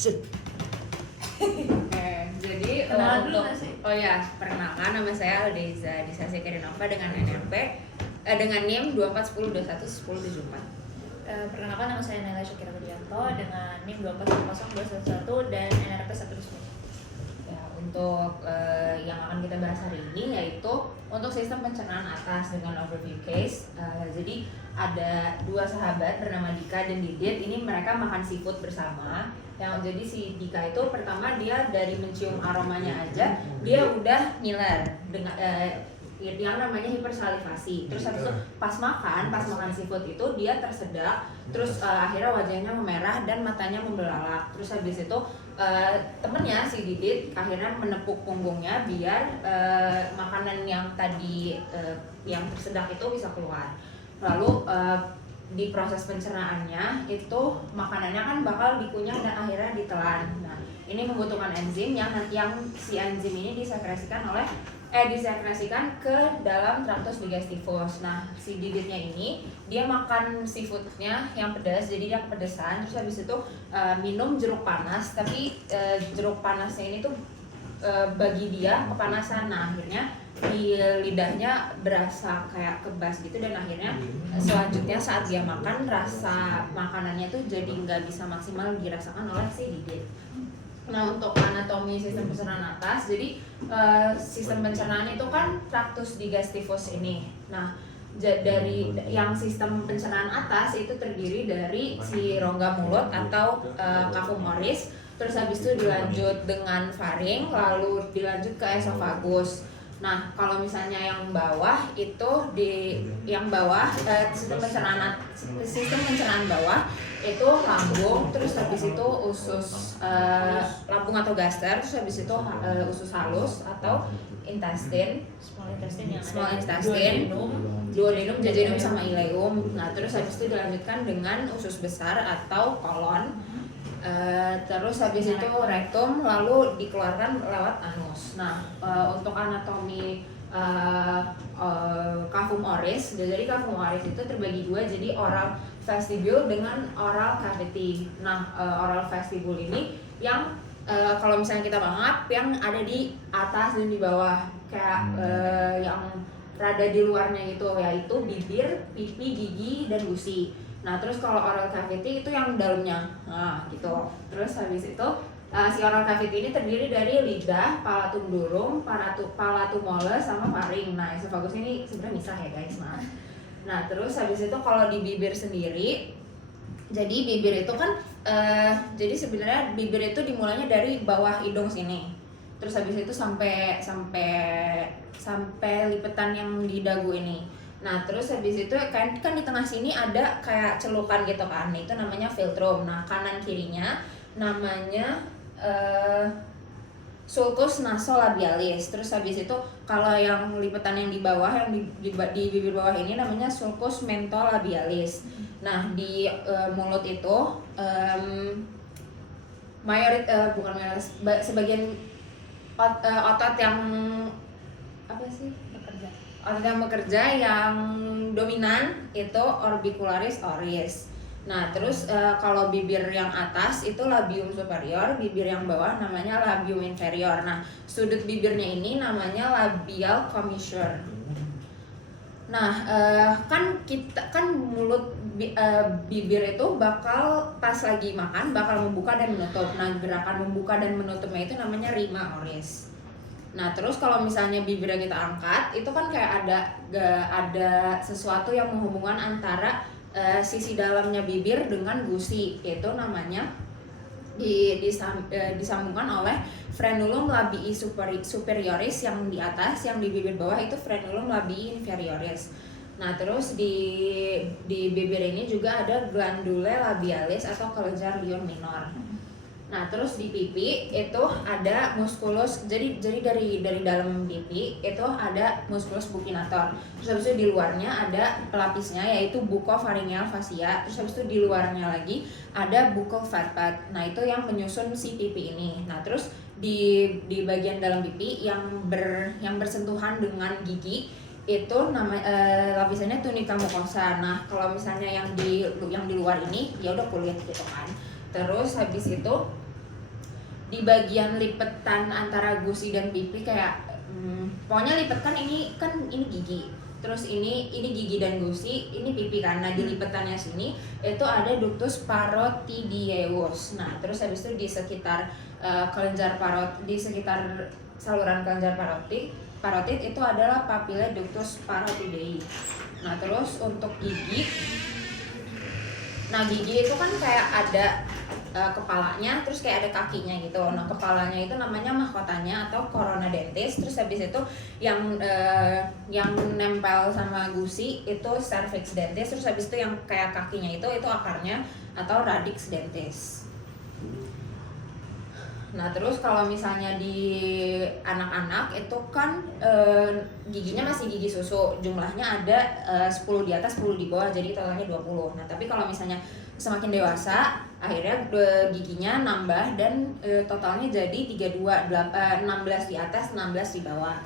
Jadi kenalan dulu untuk nggak sih? oh ya, perkenalkan nama saya Aldeza Disasi Kirinova dengan NRP dengan NIM 2410211074. Perkenalkan nama saya Nela Syakira Widianto dengan NIM 2400211 dan NRP 129. Ya, untuk yang akan kita bahas hari ini yaitu untuk sistem pencernaan atas dengan overview case. Jadi ada dua sahabat bernama Dika dan Didit. Ini mereka makan seafood bersama. Yang jadi si Dika itu pertama dia dari mencium aromanya aja dia udah ngiler dengan yang namanya hipersalivasi. Terus habis itu pas makan seafood itu dia tersedak, terus akhirnya wajahnya memerah dan matanya membelalak. Terus habis itu temennya si Didit akhirnya menepuk punggungnya biar makanan yang tadi yang tersedak itu bisa keluar. Lalu di proses pencernaannya itu makanannya kan bakal dikunyah dan akhirnya ditelan. Nah, ini membutuhkan enzim yang si enzim ini disekresikan ke dalam traktus digestivus. Nah, si Diditnya ini dia makan seafoodnya yang pedas, jadi dia kepedesan. Terus habis itu minum jeruk panas, tapi jeruk panasnya ini tuh bagi dia kepanasan. Nah, akhirnya di lidahnya berasa kayak kebas gitu dan akhirnya selanjutnya saat dia makan rasa makanannya tuh jadi nggak bisa maksimal dirasakan oleh si Didit. Nah, untuk anatomi sistem pencernaan atas, jadi sistem pencernaan itu kan traktus digestivus ini. Nah, dari yang sistem pencernaan atas itu terdiri dari si rongga mulut atau cavum oris, terus habis itu dilanjut dengan faring, lalu dilanjut ke esofagus. Nah, kalau misalnya yang bawah itu sistem pencernaan bawah itu lambung, terus habis itu usus lambung atau gaster, terus habis itu usus halus atau intestine, Small intestine yang small ada intestine, duodenum, jejunum sama ileum. Nah, terus habis itu dilanjutkan dengan usus besar atau kolon. Terus habis itu rektum, lalu dikeluarkan lewat anus. Nah, untuk anatomi cavum oris, jadi cavum oris itu terbagi dua, jadi oral vestibule dengan oral cavity. Nah, oral vestibule ini yang kalau misalnya kita mangap yang ada di atas dan di bawah, kayak yang rada di luarnya gitu, yaitu bibir, pipi, gigi, dan gusi. Nah, terus kalau oral cavity itu yang dalamnya, nah gitu. Terus habis itu si oral cavity ini terdiri dari lidah, palatum durum, palatum molus, sama faring. Nah, esofagus ini sebenarnya misah ya guys, maaf. Nah, terus habis itu kalau di bibir sendiri, jadi bibir itu kan, jadi sebenarnya bibir itu dimulainya dari bawah hidung sini. Terus habis itu sampai lipetan yang di dagu ini. Nah, terus habis itu kan di tengah sini ada kayak celukan gitu kan. Itu namanya filtrum. Nah, kanan kirinya namanya sulcus nasolabialis. Terus habis itu kalau yang lipetan yang di bawah, yang di bibir bawah ini namanya sulcus mentolabialis. Nah, di mulut itu sebagian otot yang apa sih? Otot yang bekerja yang dominan itu orbicularis oris. Nah, terus kalau bibir yang atas itu labium superior, bibir yang bawah namanya labium inferior. Nah, sudut bibirnya ini namanya labial commissure. Nah, bibir itu bakal pas lagi makan bakal membuka dan menutup. Nah, gerakan membuka dan menutupnya itu namanya rima oris. Nah, terus kalau misalnya bibirnya kita angkat, itu kan kayak ada sesuatu yang menghubungkan antara sisi dalamnya bibir dengan gusi, yaitu namanya disambungkan oleh frenulum labii superioris yang di atas, yang di bibir bawah itu frenulum labii inferioris. Nah, terus di bibir ini juga ada glandulae labialis atau kelenjar lion minor. Nah, terus di pipi itu ada musculus, jadi dari dalam pipi itu ada musculus buccinator. Terus habis itu di luarnya ada pelapisnya yaitu bucopharyngeal fascia. Terus habis itu di luarnya lagi ada buccal fat pad. Nah, itu yang menyusun si pipi ini. Nah, terus di bagian dalam pipi yang bersentuhan dengan gigi itu lapisannya tunica mucosa. Nah, kalau misalnya yang di luar ini ya udah kulit gitu kan. Terus habis itu di bagian lipetan antara gusi dan pipi kayak pokoknya lipetan ini gigi. Terus ini gigi dan gusi, ini pipi kan. Nah, di lipetannya sini itu ada ductus parotideus. Nah, terus habis itu di sekitar kelenjar di sekitar saluran kelenjar parotid itu adalah papilla ductus parotidei. Nah, terus untuk gigi, itu kan kayak ada kepalanya, terus kayak ada kakinya gitu. Nah, kepalanya itu namanya mahkotanya atau corona dentis. Terus habis itu yang nempel sama gusi itu cervix dentis. Terus habis itu yang kayak kakinya itu akarnya atau radix dentis. Nah, terus kalau misalnya di anak-anak itu kan giginya masih gigi susu, jumlahnya ada 10 di atas, 10 di bawah, jadi totalnya 20. Nah, tapi kalau misalnya semakin dewasa, akhirnya giginya nambah dan totalnya jadi 32, 16 di atas, 16 di bawah.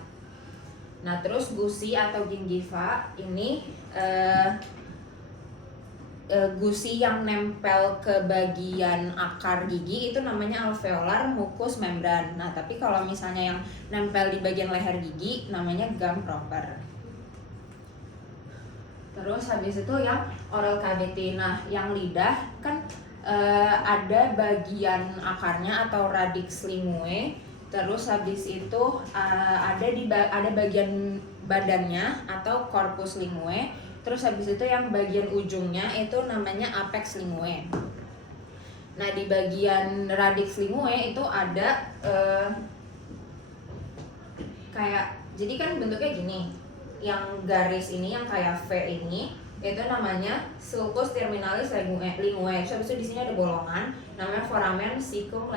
Nah, terus gusi atau gingiva ini gusi yang nempel ke bagian akar gigi itu namanya alveolar mucous membran. Nah, tapi kalau misalnya yang nempel di bagian leher gigi namanya gum proper. Terus habis itu yang oral cavity. Nah, yang lidah kan ada bagian akarnya atau radix linguae. Terus habis itu ada bagian badannya atau corpus linguae. Terus habis itu yang bagian ujungnya itu namanya apex linguae. Nah, di bagian radix linguae itu ada kayak, jadi kan bentuknya gini. Yang garis ini yang kayak V ini itu namanya sulcus terminalis linguae. Terus habis itu di sini ada bolongan namanya foramen cecum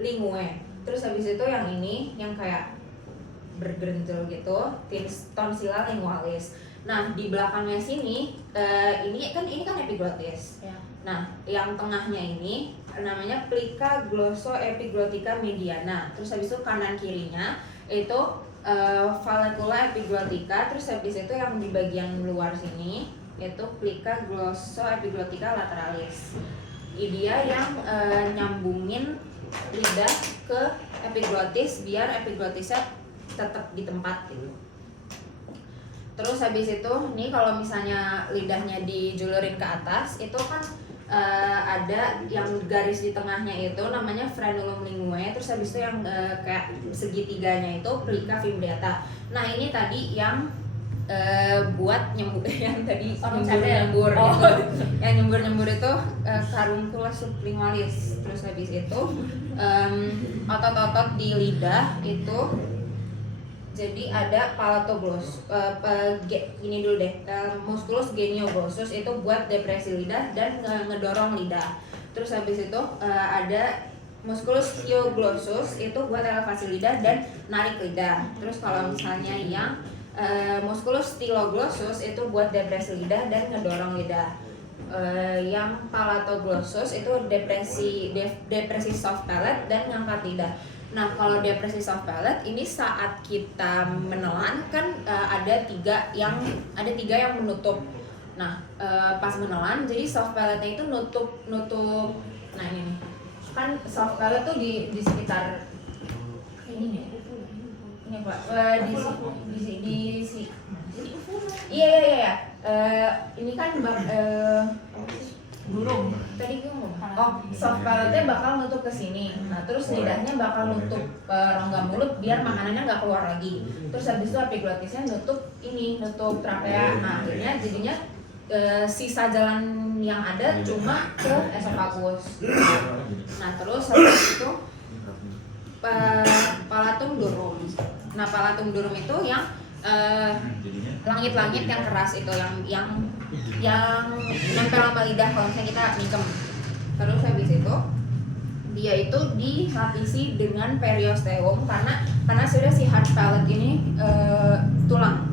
linguae. Terus habis itu yang ini yang kayak bergerenjel gitu, tonsilla lingualis. Nah, di belakangnya sini ini kan epiglottis. Ya. Nah, yang tengahnya ini namanya plica glossoepiglotica mediana. Terus habis itu kanan kirinya itu vallecula epiglotica. Terus habis itu yang di bagian luar sini itu plica glossoepiglotica lateralis. Dia yang nyambungin lidah ke epiglottis biar epiglottisnya tetap di tempat gitu. Terus habis itu nih kalau misalnya lidahnya dijulurin ke atas itu kan ada yang garis di tengahnya itu namanya frenulum linguae. Terus habis itu yang kayak segitiganya itu plica fimbriata. Nah, ini tadi yang buat nyembur yang tadi nyembur gitu. Yang nyembur itu carunculus sublingualis. Terus habis itu otot-otot di lidah itu jadi ada palatogloss, ini dulu deh, musculus genioglossus itu buat depresi lidah dan ngedorong lidah. Terus habis itu ada musculus hyoglossus itu buat elevasi lidah dan narik lidah. Terus kalau misalnya yang musculus styloglossus itu buat depresi lidah dan ngedorong lidah. Yang palatoglossus itu depresi soft palate dan ngangkat lidah. Nah, kalau depresi soft palate ini saat kita menelan kan ada tiga yang menutup. Nah, pas menelan jadi soft palate-nya itu nutup. Nah, ini kan soft palate tuh di sekitar ini nih. Ini Pak. Di Iya. Ini kan burung. Tadi gue ngomong. Soft palate-nya bakal nutup ke sini. Nah, terus lidahnya bakal nutup rongga mulut biar makanannya nggak keluar lagi. Terus habis itu epiglottisnya nutup trachea. Nah, akhirnya jadinya sisa jalan yang ada cuma ke esophagus. Nah, terus habis itu palatum durum. Nah, palatum durum itu yang langit-langit yang keras itu yang nempel sama lidah kalau misalnya kita mingkem. Terus habis itu dia itu dilapisi dengan periosteum karena sudah si hard palate ini tulang.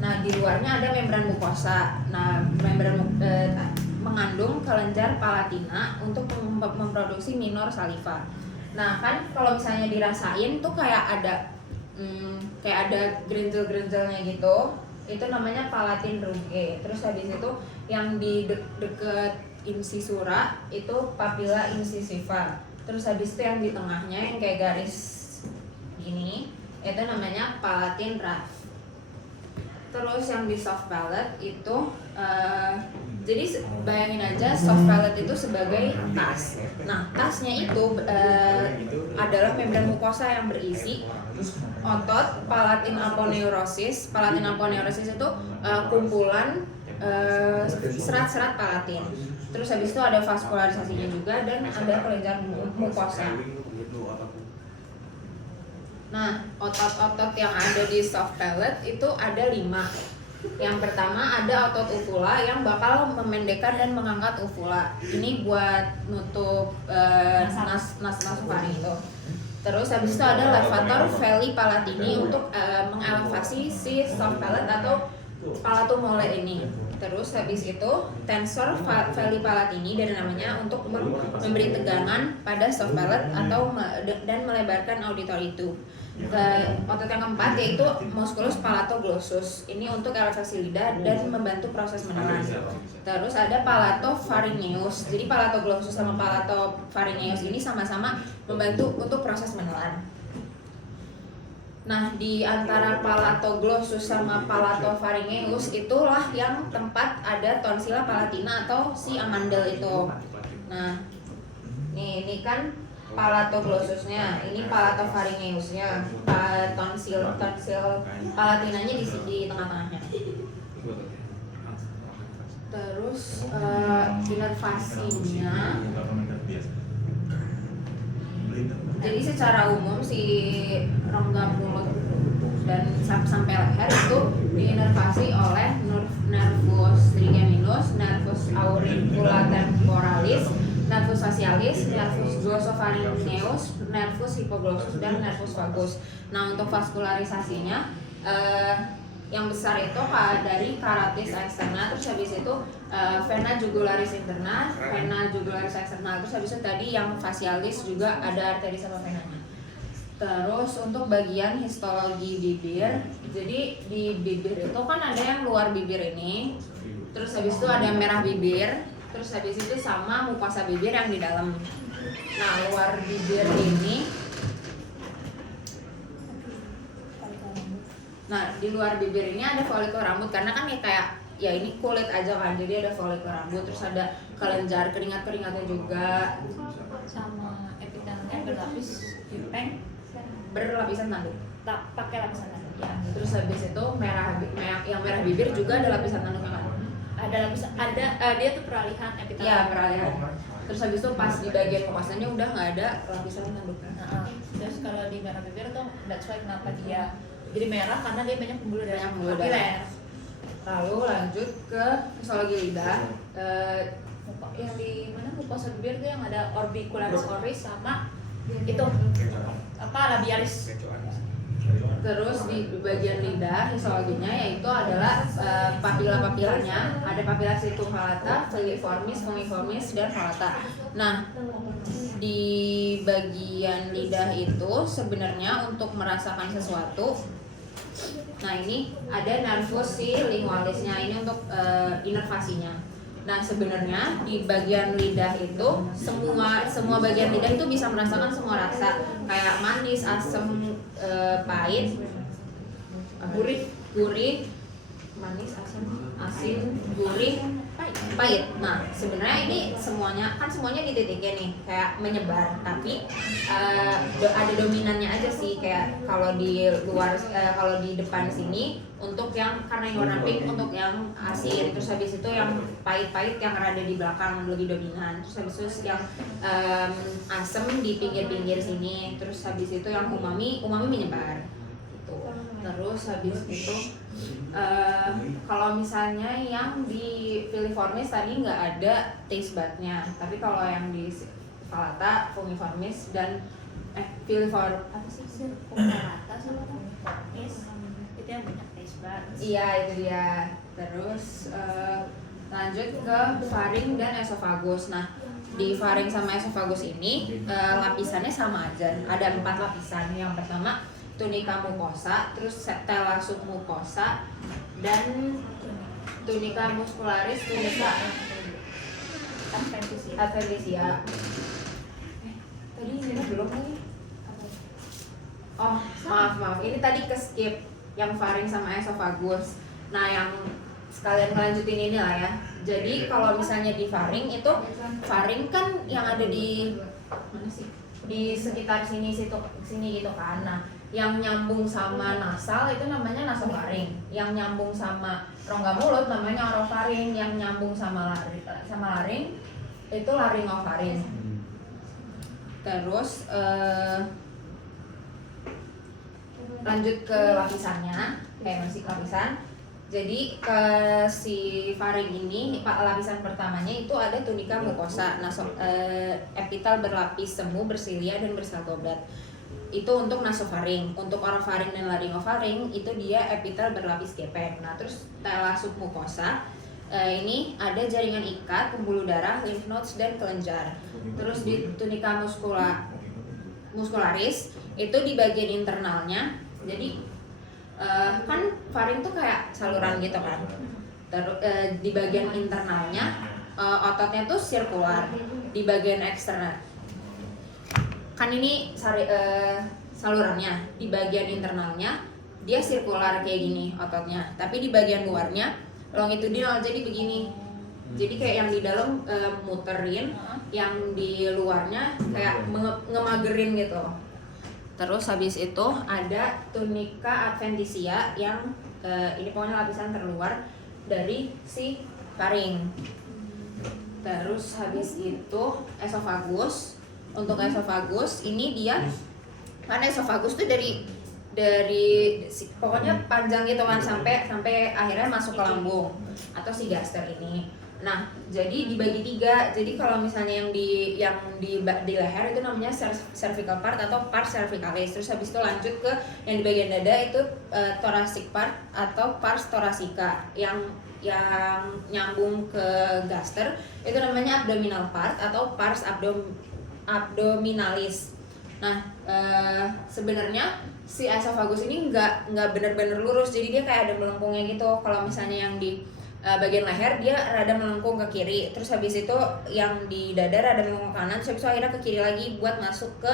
Nah, di luarnya ada membran mukosa. Nah, membran mengandung kelenjar palatina untuk memproduksi minor saliva. Nah, kan kalau misalnya dirasain tuh kayak ada grenjel-grenjelnya gitu. Itu namanya palatin rugae. Terus habis itu yang di deket incisura itu papilla incisiva. Terus habis itu yang di tengahnya yang kayak garis gini itu namanya palatin raphe. Terus yang di soft palate itu jadi bayangin aja soft palate itu sebagai tas. Nah, tasnya itu adalah membran mukosa yang berisi otot palatin aponeurosis. Palatin aponeurosis itu kumpulan serat-serat palatin. Terus habis itu ada vaskularisasinya juga dan ada kelenjar mukosa. Nah, otot-otot yang ada di soft palate itu ada 5. Yang pertama ada otot uvula yang bakal memendekkan dan mengangkat uvula. Ini buat nutup nas nasofaring itu. Terus habis itu ada levator veli palatini untuk mengelevasi si soft palate atau palatum mole ini. Terus habis itu tensor veli palatini dari namanya untuk memberi tegangan pada soft palate atau dan melebarkan auditor itu. Otot yang keempat yaitu musculus palatoglossus. Ini untuk elevasi lidah dan membantu proses menelan. Terus ada palatopharyngeus. Jadi palatoglossus sama palatopharyngeus ini sama-sama membantu untuk proses menelan. Nah, di antara palatoglossus sama palatopharyngeus itulah yang tempat ada tonsila palatina atau si amandel itu. Nah, ini kan palatoglossusnya, ini palatopharyngeusnya, tonsil palatinanya di tengah-tengahnya. Terus inervasinya, jadi secara umum si rongga mulut dan sampai leher itu diinervasi oleh nervus trigeminus, nervus auriculatemporalis, nervus facialis, nervus glossopharyngeus, nervus hypoglossus, dan nervus vagus. Nah, untuk vaskularisasinya yang besar itu dari carotis externa, terus habis itu vena jugularis interna, vena jugularis externa, terus habis itu tadi yang facialis juga ada arteri sama venanya. Terus untuk bagian histologi bibir, jadi di bibir itu kan ada yang luar bibir ini, terus habis itu ada yang merah bibir, terus habis itu sama mukosa bibir yang di dalam. Nah, luar bibir ini, nah di luar bibir ini ada folikel rambut karena kan ya kayak ya ini kulit aja kan, jadi ada folikel rambut, terus ada kelenjar keringatnya juga, sama epitelnya berlapisan tanduk. Tak pakai lapisan tanduk ya. Terus habis itu yang merah bibir juga ada lapisan tanduknya kan? Ada lapisan, dia tuh peralihan epitel. Iya, peralihan. Terus habis itu pas di bagian mukosanya udah nggak ada lapisan tanduknya. Terus kalau di merah bibir tuh that's why kenapa dia jadi merah, karena dia banyak pembuluh darah kapiler. Lalu lanjut ke histologi lidah. Yang di mana mukosa bibir tuh yang ada orbicularis oris sama itu apa labialis. Terus di bagian lidah histologinya yaitu adalah papila-papilanya, ada papila circumvallata, filiformis, fungiformis, dan vallata. Nah, di bagian lidah itu sebenarnya untuk merasakan sesuatu, nah ini ada nervus si lingualisnya, ini untuk inervasinya. Nah, sebenarnya di bagian lidah itu semua bagian lidah itu bisa merasakan semua rasa, kayak manis, asam, pahit, gurih, manis, asam, asin, gurih, pahit. Nah, sebenarnya ini semuanya dititikin nih, kayak menyebar, tapi ada dominannya aja sih, kayak kalau di luar, kalau di depan sini untuk yang karena yang warna pink untuk yang asin, terus habis itu yang pahit-pahit yang ada di belakang lebih dominan, terus habis itu yang asam di pinggir-pinggir sini, terus habis itu yang umami menyebar gitu. Terus habis itu kalau misalnya yang di filiformis tadi nggak ada taste budnya, tapi kalau yang di vallata, fungiformis, dan filiform apa sih? Vallata sama fungiformis itu yang banyak taste buds. Iya, itu dia. Terus lanjut ke faring dan esofagus. Nah, di faring sama esofagus ini lapisannya sama aja. Ada 4 lapisan. Yang pertama tunica mucosa, terus setella submucosa, dan tunica muscularis, tunica adventitia. Tadi ini belum nih. Oh, maaf. Ini tadi ke skip yang faring sama esophagus. Nah, yang sekalian ngelanjutin ini lah ya. Jadi kalau misalnya di faring itu, faring kan yang ada di mana sih? Di sekitar sini gitu kan. Nah, yang nyambung sama nasal itu namanya nasofaring. Yang nyambung sama rongga mulut namanya orofaring. Yang nyambung sama laring itu laringofaring. Terus lanjut ke lapisannya, masih ke lapisan. Jadi ke si faring ini lapisan pertamanya itu ada tunika mukosa, epitel berlapis semu, bersilia dan bersel goblet. Itu untuk nasofaring. Untuk orofaring dan laringofaring itu dia epitel berlapis gepeng. Nah, terus tela submukosa ini ada jaringan ikat, pembuluh darah, lymph nodes dan kelenjar. Terus di tunika muscularis itu di bagian internalnya. Jadi kan faring tuh kayak saluran gitu kan. Terus di bagian internalnya ototnya tuh sirkular. Di bagian eksternal kan ini salurannya. Di bagian internalnya dia sirkular kayak gini ototnya. Tapi di bagian luarnya longitudinal, jadi begini. Jadi kayak yang di dalam muterin, yang di luarnya kayak ngemagerin gitu. Terus habis itu ada tunika adventitia yang ini pokoknya lapisan terluar dari si faring. Terus habis itu esophagus. Untuk esophagus ini dia kan esophagus tuh dari pokoknya panjang gitu kan sampai akhirnya masuk ke lambung atau si gaster ini. Nah, jadi dibagi 3. Jadi kalau misalnya yang di leher itu namanya cervical part atau pars cervicalis. Terus habis itu lanjut ke yang di bagian dada itu thoracic part atau pars thoracica. Yang nyambung ke gaster itu namanya abdominal part atau pars abdominalis. Nah, sebenarnya si esophagus ini nggak benar-benar lurus, jadi dia kayak ada melengkungnya gitu. Kalau misalnya yang di bagian leher dia rada melengkung ke kiri, terus habis itu yang di dada rada melengkung ke kanan, terus habis itu akhirnya ke kiri lagi buat masuk ke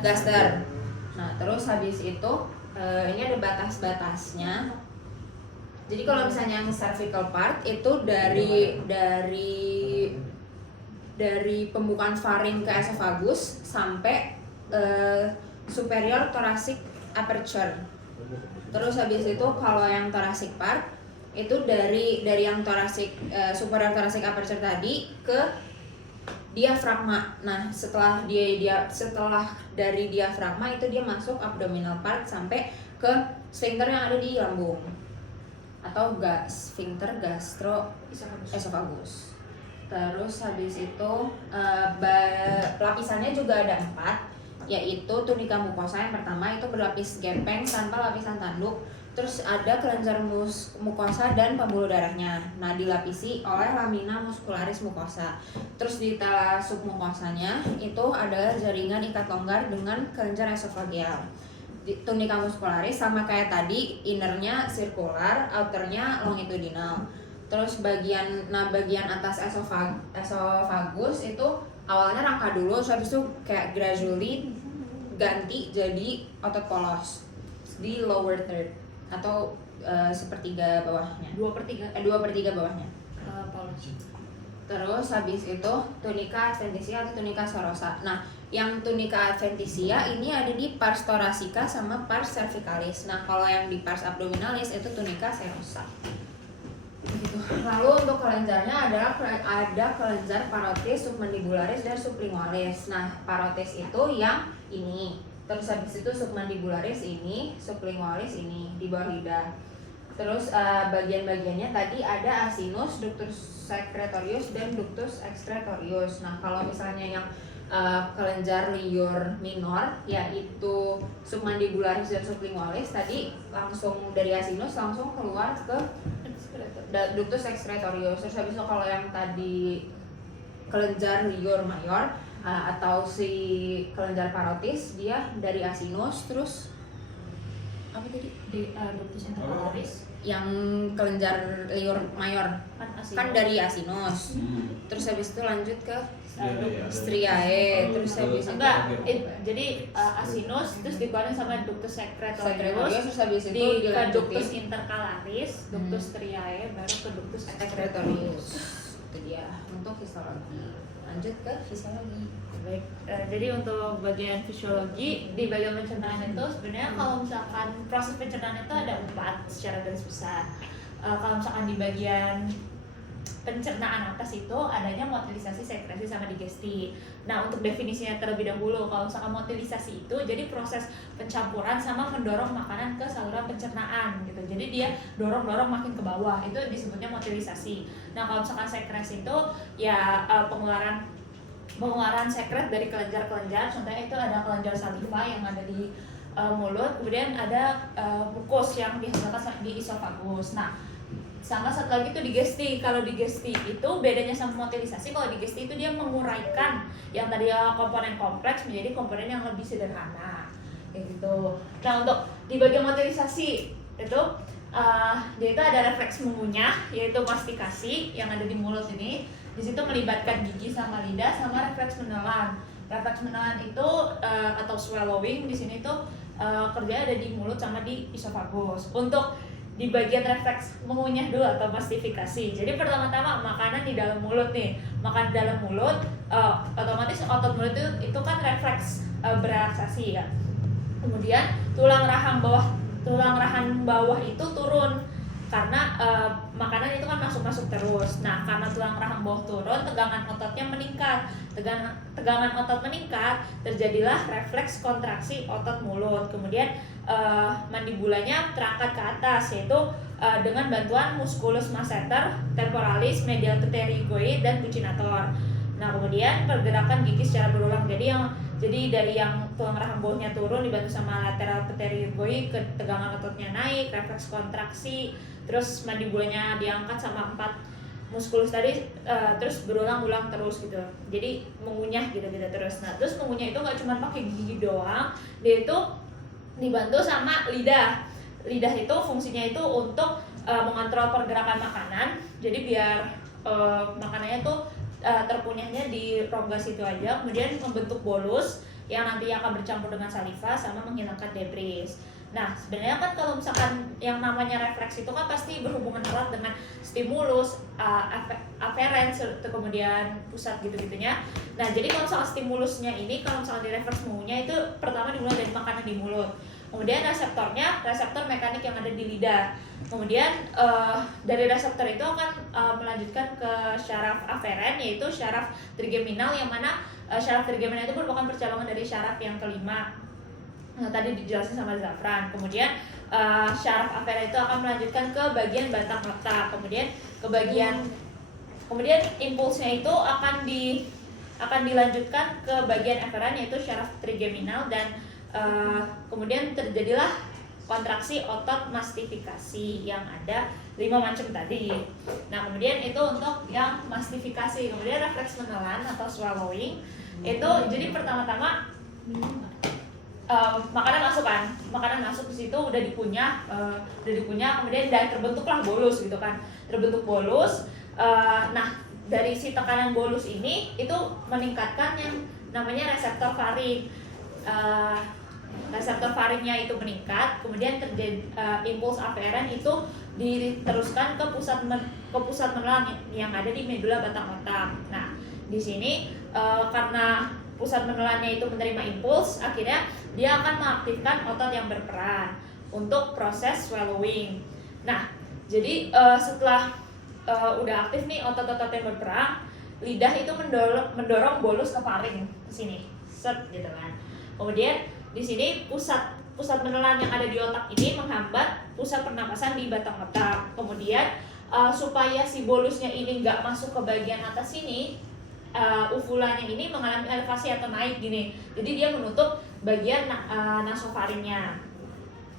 gaster. Nah, terus habis itu ini ada batas-batasnya. Jadi kalau misalnya yang cervical part itu dari pembukaan faring ke esophagus sampai superior thoracic aperture. Terus habis itu kalau yang thoracic part itu dari yang superior thoracic aperture tadi ke diafragma. Nah, setelah dari diafragma itu dia masuk abdominal part sampai ke sphincter yang ada di lambung atau sphincter gastroesophagus. Terus habis itu lapisannya juga ada 4, yaitu tunika mukosa yang pertama itu berlapis gepeng tanpa lapisan tanduk. Terus ada kelenjar mukosa dan pembuluh darahnya. Nah, dilapisi oleh lamina muscularis mukosa. Terus di tela submukosanya itu adalah jaringan ikat longgar dengan kelenjar esophageal. Tunika muscularis sama kayak tadi, innernya sirkular, outernya longitudinal. Terus bagian atas esophagus itu awalnya rangka dulu, terus habis itu kayak gradually ganti jadi otot polos di lower third atau sepertiga bawahnya. 2/3 bawahnya. Polos. Terus habis itu tunika adventitia atau tunika serosa. Nah, yang tunika adventitia ini ada di pars thoracica sama pars cervicalis. Nah, kalau yang di pars abdominalis itu tunika serosa. Begitu. Lalu untuk kelenjarnya ada kelenjar parotis, submandibularis dan sublingualis. Nah, parotis itu yang ini. Terus habis itu submandibularis ini, sublingualis ini di bawah lidah. Terus bagian-bagiannya tadi ada asinus, ductus secretorius dan ductus excretorius. Nah, kalau misalnya yang kelenjar liur minor yaitu submandibularis dan sublingualis tadi langsung dari asinus langsung keluar ke ductus excretorius. Terus habis itu kalau yang tadi kelenjar liur mayor atau si kelenjar parotis dia dari asinus terus apa tadi? Ductus intercalaris Yang kelenjar liur mayor kan dari asinus. Terus habis itu lanjut ke striae, terus habis itu jadi asinus terus dikeluarin sama ductus secretorius, terus habis itu di ke ductus dilanjutin intercalaris, ductus striae, baru ke ductus secretorius. Itu dia untuk histologi. Lanjut ke fisiologi. Baik, jadi untuk bagian fisiologi di bagian pencernaan itu sebenarnya kalau misalkan proses pencernaan itu ada 4 secara garis besar. Kalau misalkan di bagian pencernaan atas itu adanya motilisasi, sekresi, sama digesti. Nah, untuk definisinya terlebih dahulu, kalau misalkan motilisasi itu jadi proses pencampuran sama mendorong makanan ke saluran pencernaan gitu. Jadi dia dorong makin ke bawah, itu disebutnya motilisasi. Nah, kalau misalkan sekresi itu ya pengeluaran sekret dari kelenjar-kelenjar. Contohnya itu ada kelenjar saliva yang ada di mulut, kemudian ada mukus yang dihasilkan di isofagus. Nah, sama satu lagi itu digesti. Kalau digesti itu bedanya sama motilisasi, kalau digesti itu dia menguraikan yang tadi komponen kompleks menjadi komponen yang lebih sederhana kayak gitu. Nah, untuk di bagian motilisasi itu dia itu ada refleks mengunyah, yaitu mastikasi yang ada di mulut ini. Di situ melibatkan gigi sama lidah sama refleks menelan. Refleks menelan itu atau swallowing di sini tuh kerjanya ada di mulut sama di isofagus. Untuk di bagian refleks mengunyah dulu atau mastifikasi. Jadi pertama-tama makanan di dalam mulut nih. Makan di dalam mulut otomatis otot mulut itu kan refleks berelaksasi ya. Kemudian tulang rahang bawah itu turun karena makanan itu kan masuk terus. Nah, karena tulang rahang bawah turun, tegangan ototnya meningkat. Tegangan otot meningkat, terjadilah refleks kontraksi otot mulut. Kemudian mandibulanya terangkat ke atas, yaitu dengan bantuan musculus masseter, temporalis, medial pterygoid, dan buccinator. Nah, kemudian pergerakan gigi secara berulang. Jadi dari yang tulang rahang bawahnya turun dibantu sama lateral pterygoid, ke tegangan ototnya naik, refleks kontraksi, terus mandibulanya diangkat sama 4 muskulus tadi, terus berulang-ulang terus gitu. Jadi mengunyah gitu terus. Nah, terus mengunyah itu nggak cuma pakai gigi doang, dia itu dibantu sama lidah. Lidah itu fungsinya itu untuk mengontrol pergerakan makanan. Jadi biar makanannya itu terkunyahnya di rongga situ aja, kemudian membentuk bolus yang nantinya akan bercampur dengan saliva sama menghilangkan debris. Nah, sebenarnya kan kalau misalkan yang namanya refleks itu kan pasti berhubungan erat dengan stimulus, aferens, kemudian pusat gitu-gitunya. Nah, jadi kalau soal stimulusnya ini, kalau misalkan di refleks mengunyah itu pertama dimulai dari makanan di mulut. Kemudian reseptor mekanik yang ada di lidah. Kemudian dari reseptor itu akan melanjutkan ke syaraf aferen, yaitu syaraf trigeminal, yang mana syaraf trigeminal itu merupakan percabangan dari syaraf yang kelima. Nah, tadi dijelasin sama Zafran. Kemudian syaraf aferen itu akan melanjutkan ke bagian batang otak. Kemudian impulsnya itu akan dilanjutkan ke bagian eferen, yaitu syaraf trigeminal, dan kemudian terjadilah kontraksi otot mastifikasi yang ada 5 macam tadi. Nah, kemudian itu untuk yang mastifikasi. Kemudian refleks menelan atau swallowing itu jadi pertama-tama makanan masuk di situ udah dikunyah, kemudian terbentuklah bolus gitu kan. Terbentuk bolus. Nah, dari si tekanan bolus ini itu meningkatkan yang namanya reseptor faring. Reseptor faringnya itu meningkat, kemudian terjadi impuls aferen itu diteruskan ke pusat menelan yang ada di medula batang otak. Nah, di sini karena pusat menelannya itu menerima impuls, akhirnya dia akan mengaktifkan otot yang berperan untuk proses swallowing. Nah, jadi setelah udah aktif nih otot-otot yang berperan, lidah itu mendorong bolus ke faring ke sini, set gitu kan. Kemudian di sini pusat menelan yang ada di otak ini menghambat pusat pernapasan di batang otak. Kemudian supaya si bolusnya ini nggak masuk ke bagian atas sini, uvulanya ini mengalami elevasi atau naik gini. Jadi dia menutup bagian nasofaringnya.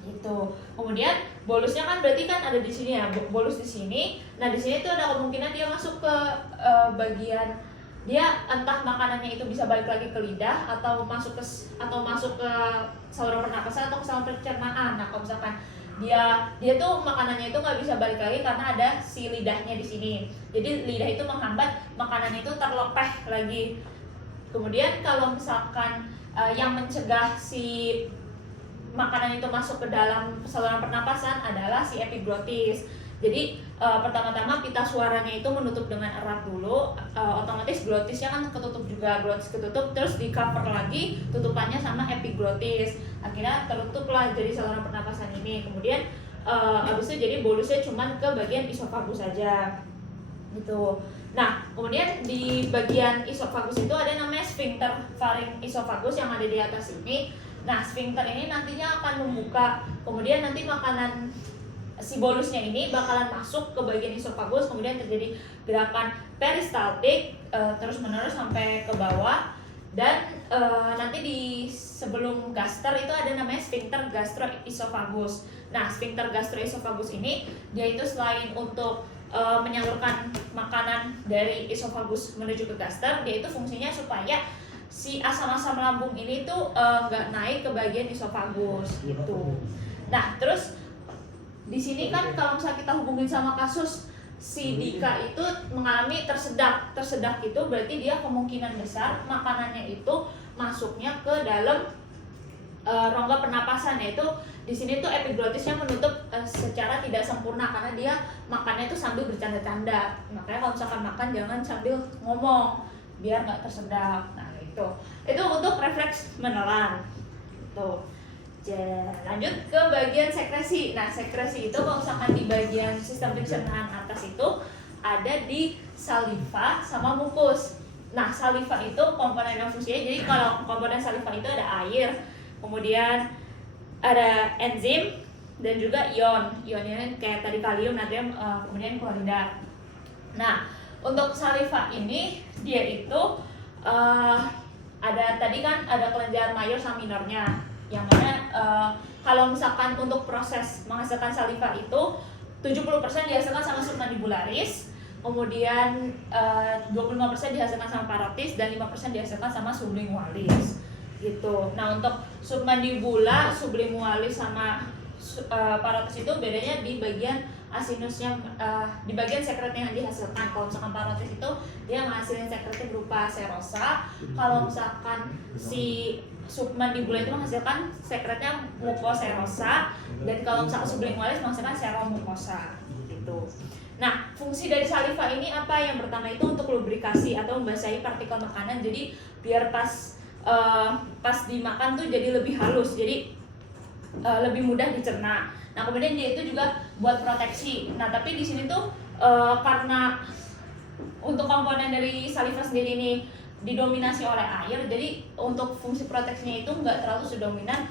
Gitu. Kemudian bolusnya kan berarti kan ada di sini ya, bolus di sini. Nah, di sini tuh ada kemungkinan dia masuk ke bagian dia entah makanannya itu bisa balik lagi ke lidah atau masuk ke saluran pernapasan atau ke saluran pencernaan. Nah, kalau misalkan dia tuh makanannya itu nggak bisa balik lagi karena ada si lidahnya di sini. Jadi lidah itu menghambat makanannya itu terlepeh lagi. Kemudian kalau misalkan yang mencegah si makanan itu masuk ke dalam saluran pernapasan adalah si epiglotis. Jadi pertama-tama pita suaranya itu menutup dengan erat dulu, otomatis glotisnya kan ketutup juga, glotis ketutup, terus di cover lagi tutupannya sama epiglotis, akhirnya tertutuplah jadi saluran pernapasan ini. Kemudian abis itu jadi bolusnya cuman ke bagian isofagus saja gitu. Nah, kemudian di bagian isofagus itu ada namanya sphincter pharyngisophagus yang ada di atas ini. Nah, sphincter ini nantinya akan membuka, kemudian nanti makanan si bolusnya ini bakalan masuk ke bagian isofagus, kemudian terjadi gerakan peristaltik terus menerus sampai ke bawah, dan nanti di sebelum gaster itu ada namanya sphincter gastroesophagus. Nah, sphincter gastroesophagus ini dia itu selain untuk menyalurkan makanan dari isofagus menuju ke gaster, dia itu fungsinya supaya si asam-asam lambung ini tuh nggak naik ke bagian isofagus gitu. Nah, terus di sini kan kalau misalnya kita hubungin sama kasus si Dika itu mengalami tersedak itu berarti dia kemungkinan besar makanannya itu masuknya ke dalam rongga pernapasan, yaitu di sini tuh epiglotisnya menutup secara tidak sempurna karena dia makannya itu sambil bercanda-canda. Makanya kalau misalkan makan jangan sambil ngomong biar nggak tersedak. Nah itu untuk refleks menelan. Tuh. Lanjut ke bagian sekresi. Nah, sekresi itu kalau misalkan di bagian sistem pencernaan atas itu ada di saliva sama mukus. Nah, saliva itu komponen yang fungsinya, jadi kalau komponen saliva itu ada air, kemudian ada enzim dan juga ion. Ionnya kayak tadi kalium, natrium, kemudian klorida. Nah, untuk saliva ini dia itu ada tadi kan ada kelenjar mayor sama minornya, yang mana kalau misalkan untuk proses menghasilkan saliva itu 70% dihasilkan sama submandibularis, kemudian 25% dihasilkan sama parotis, dan 5% dihasilkan sama sublingualis gitu. Nah, untuk submandibula, sublingualis sama parotis itu bedanya di bagian asinusnya, di bagian sekretnya yang dihasilkan. Kalau misalkan parotis itu dia menghasilkan sekretnya berupa serosa, kalau misalkan si submandibula itu menghasilkan sekretnya mukoserosa, dan kalau misalkan sublingualis menghasilkan seromukosa gitu. Nah, fungsi dari saliva ini apa? Yang pertama itu untuk lubrikasi atau membasahi partikel makanan, jadi biar pas dimakan tuh jadi lebih halus, jadi lebih mudah dicerna. Nah, kemudian dia itu juga buat proteksi. Nah, tapi di sini tuh karena untuk komponen dari saliva sendiri ini didominasi oleh air, jadi untuk fungsi proteksinya itu nggak terlalu sedominan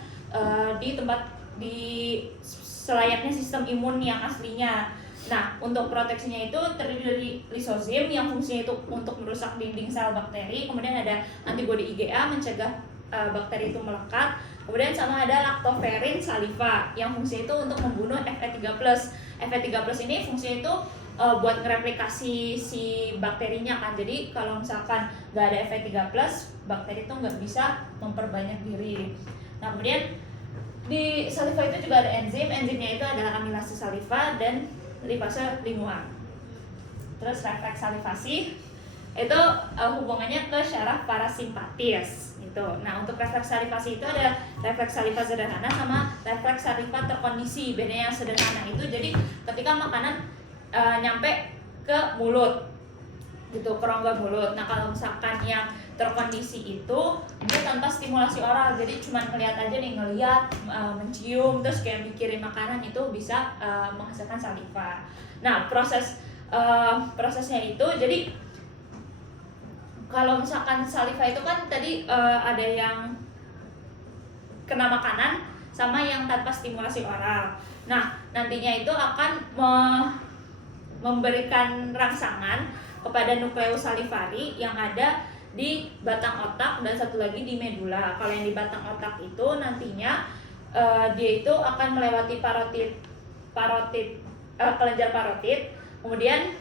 di selayaknya sistem imun yang aslinya. Nah, untuk proteksinya itu terdiri dari lisozim yang fungsinya itu untuk merusak dinding sel bakteri, kemudian ada antibodi IgA mencegah bakteri itu melekat, kemudian sama ada lactoferrin saliva yang fungsinya itu untuk membunuh Fe3+. Fe3+ ini fungsinya itu buat ngereplikasi si bakterinya kan, jadi kalau misalkan nggak ada Fe3+, bakteri itu nggak bisa memperbanyak diri. Nah, kemudian di saliva itu juga ada enzimnya itu adalah amilase saliva dan lipase lingua. Terus refleks salivasi itu hubungannya ke syaraf parasimpatis gitu. Nah, untuk refleks salivasi itu ada refleks saliva sederhana sama refleks saliva terkondisi. Bedanya yang sederhana itu jadi ketika makanan nyampe ke mulut gitu, ke rongga mulut. Nah, kalau misalkan yang terkondisi itu dia tanpa stimulasi oral, jadi cuma ngelihat aja nih, ngelihat, mencium, terus kayak mikirin makanan, itu bisa menghasilkan saliva. Nah, prosesnya itu jadi kalau misalkan saliva itu kan tadi ada yang kena makanan sama yang tanpa stimulasi oral. Nah, nantinya itu akan memberikan rangsangan kepada nukleus salivari yang ada di batang otak dan satu lagi di medula. Kalau yang di batang otak itu nantinya dia itu akan melewati kelenjar parotid, kemudian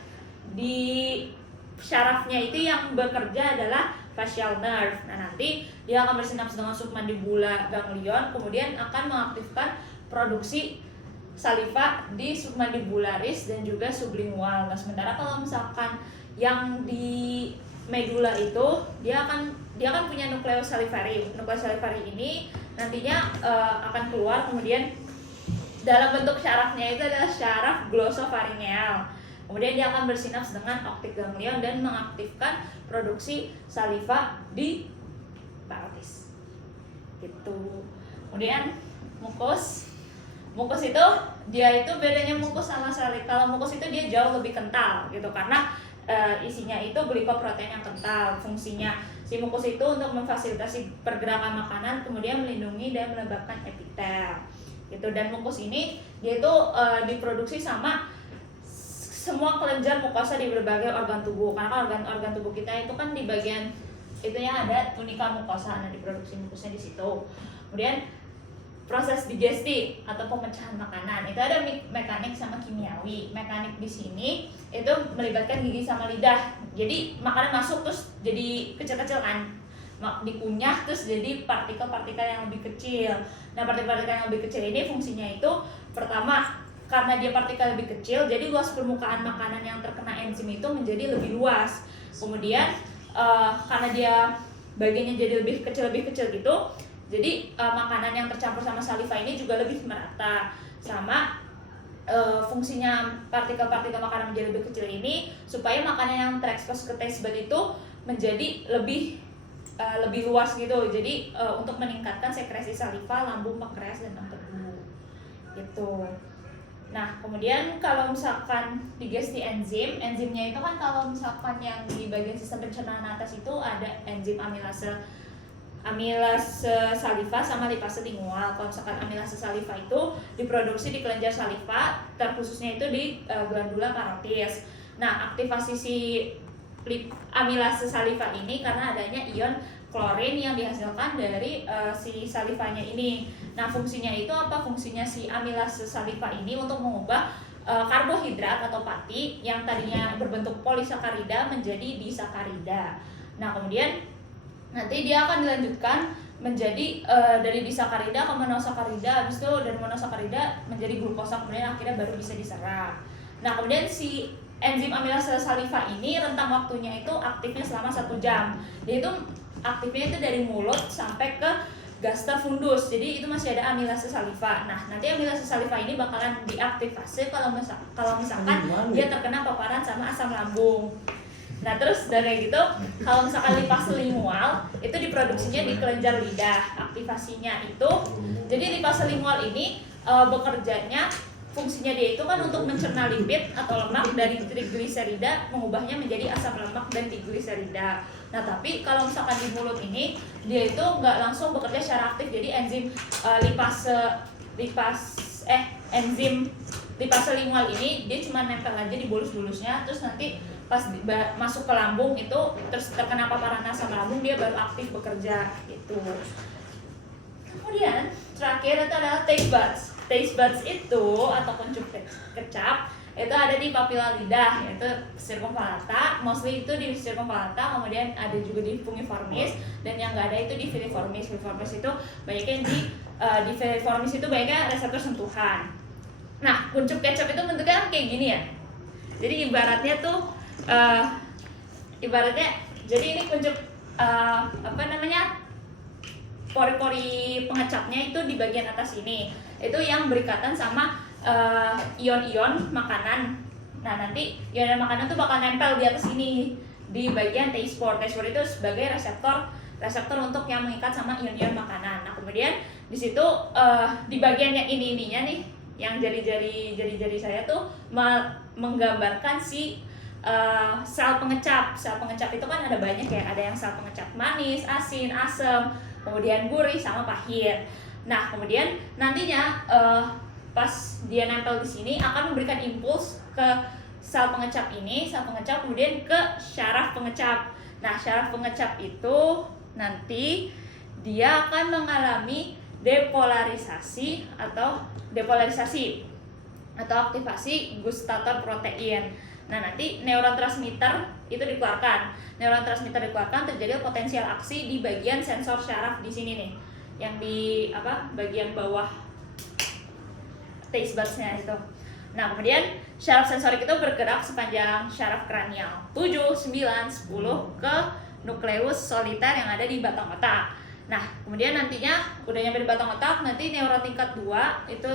di syarafnya itu yang bekerja adalah facial nerve. Nah, nanti dia akan bersinaps dengan submandibula ganglion, kemudian akan mengaktifkan produksi saliva di submandibularis dan juga sublingual. Nah, sementara kalau misalkan yang di medula itu dia akan punya nukleus salivary. Nukleus salivary ini nantinya akan keluar, kemudian dalam bentuk syarafnya itu adalah syaraf glosopharyngeal. Kemudian dia akan bersinaps dengan optic ganglion dan mengaktifkan produksi saliva di parotis. Gitu. Kemudian mukus itu dia itu bedanya mukus sama saliva. Kalau mukus itu dia jauh lebih kental gitu karena isinya itu glikoprotein yang kental. Fungsinya si mukus itu untuk memfasilitasi pergerakan makanan, kemudian melindungi dan melembabkan epitel gitu. Dan mukus ini dia itu diproduksi sama semua kelenjar mukosa di berbagai organ tubuh, karena organ tubuh kita itu kan di bagian itunya ada tunika mukosa, nah diproduksi mukusnya di situ. Kemudian proses digesti atau pemecahan makanan itu ada mekanik sama kimiawi. Mekanik di sini itu melibatkan gigi sama lidah. Jadi makanan masuk terus jadi kecil-kecil kan, dikunyah terus jadi partikel-partikel yang lebih kecil. Nah, partikel-partikel yang lebih kecil ini fungsinya itu pertama karena dia partikel lebih kecil, jadi luas permukaan makanan yang terkena enzim itu menjadi lebih luas. Kemudian karena dia bagiannya jadi lebih kecil gitu, jadi makanan yang tercampur sama saliva ini juga lebih merata. Sama fungsinya partikel-partikel makanan menjadi lebih kecil ini supaya makanan yang terekspos ke taste bud itu menjadi lebih luas gitu. Jadi untuk meningkatkan sekresi saliva, lambung, pankreas dan empedu gitu. Nah, kemudian kalau misalkan digesti enzimnya itu kan kalau misalkan yang di bagian sistem pencernaan atas itu ada enzim amilase saliva sama lipase lingual. Kalau misalkan amilase saliva itu diproduksi di kelenjar saliva, terkhususnya itu di glandula parotis. Nah, aktivasi si amilase saliva ini karena adanya ion klorin yang dihasilkan dari si salivanya ini. Nah, fungsinya itu apa? Fungsinya si amilase saliva ini untuk mengubah karbohidrat atau pati yang tadinya berbentuk polisakarida menjadi disakarida. Nah, kemudian nanti dia akan dilanjutkan menjadi dari disakarida ke monosakarida, habis itu dari monosakarida menjadi glukosa, kemudian akhirnya baru bisa diserap. Nah, kemudian si enzim amilase saliva ini rentang waktunya itu aktifnya selama 1 jam. Dia itu aktifnya itu dari mulut sampai ke gaster fundus, jadi itu masih ada amilase saliva. Nah, nanti amilase saliva ini bakalan diaktifasi kalau misalkan dia terkena paparan sama asam lambung. Nah, terus dari gitu, kalau misalkan lipase lingual itu diproduksinya di kelenjar lidah. Aktivasinya itu, jadi lipase lingual ini bekerjanya fungsinya dia itu kan untuk mencerna lipid atau lemak dari trigliserida, mengubahnya menjadi asam lemak dan trigliserida. Nah, tapi kalau misalkan di mulut ini dia itu nggak langsung bekerja secara aktif, jadi enzim enzim lipase lingual ini dia cuma nempel aja di bolus-bolusnya, terus nanti pas masuk ke lambung itu terus terkena paparan asam lambung dia baru aktif bekerja gitu. Kemudian terakhir itu adalah taste buds. Taste buds itu atau kuncup kecap itu ada di papila lidah, yaitu circumvallata, mostly itu di circumvallata, kemudian ada juga di fungiformis, dan yang nggak ada itu di filiformis. Filiformis itu banyaknya di filiformis itu banyaknya reseptor sentuhan. Nah, kuncup kecap itu bentuknya kayak gini ya. Jadi ibaratnya jadi ini kuncup pori-pori pengecapnya itu di bagian atas ini. Itu yang berikatan sama ion-ion makanan. Nah, nanti ion makanan tuh bakal nempel di atas ini di bagian taste pore. Taste pore itu sebagai reseptor untuk yang mengikat sama ion-ion makanan. Nah, kemudian di situ di bagian yang ininya nih, yang jari-jari saya tuh menggambarkan si sel pengecap. Sel pengecap itu kan ada banyak ya, ada yang sel pengecap manis, asin, asam, kemudian gurih sama pahit. Nah, kemudian nantinya pas dia nempel di sini akan memberikan impuls ke sel pengecap ini, kemudian ke syaraf pengecap. Nah, syaraf pengecap itu nanti dia akan mengalami depolarisasi atau aktivasi gustator protein. Nah, nanti neurotransmitter itu dikeluarkan. Neurotransmitter dikeluarkan, terjadi potensial aksi di bagian sensor syaraf di sini nih. Yang di bagian bawah taste buds-nya itu. Nah, kemudian syaraf sensorik itu bergerak sepanjang syaraf kranial 7, 9, 10 ke nukleus soliter yang ada di batang otak. Nah, kemudian nantinya udah nyampe di batang otak, nanti neuron tingkat 2 itu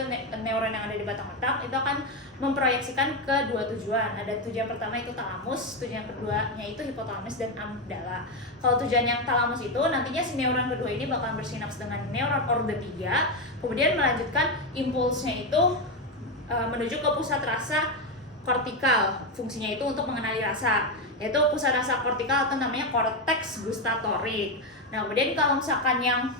neuron yang ada di batang otak itu akan memproyeksikan ke dua tujuan. Ada tujuan pertama itu talamus, tujuan keduanya itu hipotalamus dan amigdala. Kalau tujuan yang talamus itu nantinya si neuron kedua ini bakal bersinaps dengan neuron orde 3, kemudian melanjutkan impulsnya itu menuju ke pusat rasa kortikal. Fungsinya itu untuk mengenali rasa, yaitu pusat rasa kortikal atau namanya korteks gustatorik. Nah, kemudian kalau misalkan yang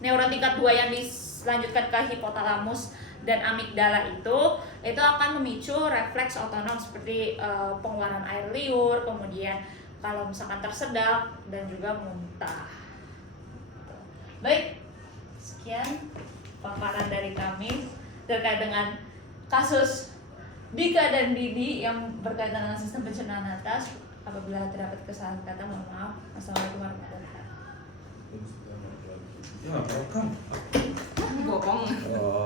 neuron tingkat 2 yang dilanjutkan ke hipotalamus dan amigdala itu akan memicu refleks otonom seperti pengeluaran air liur, kemudian kalau misalkan tersedak dan juga muntah. Baik, sekian paparan dari kami terkait dengan kasus Dika dan Didi yang berkaitan dengan sistem pencernaan atas. Apabila terdapat kesalahan kata, mohon maaf. Assalamualaikum warahmatullahi wabarakatuh. Ya, rekam. Bokong. Oh.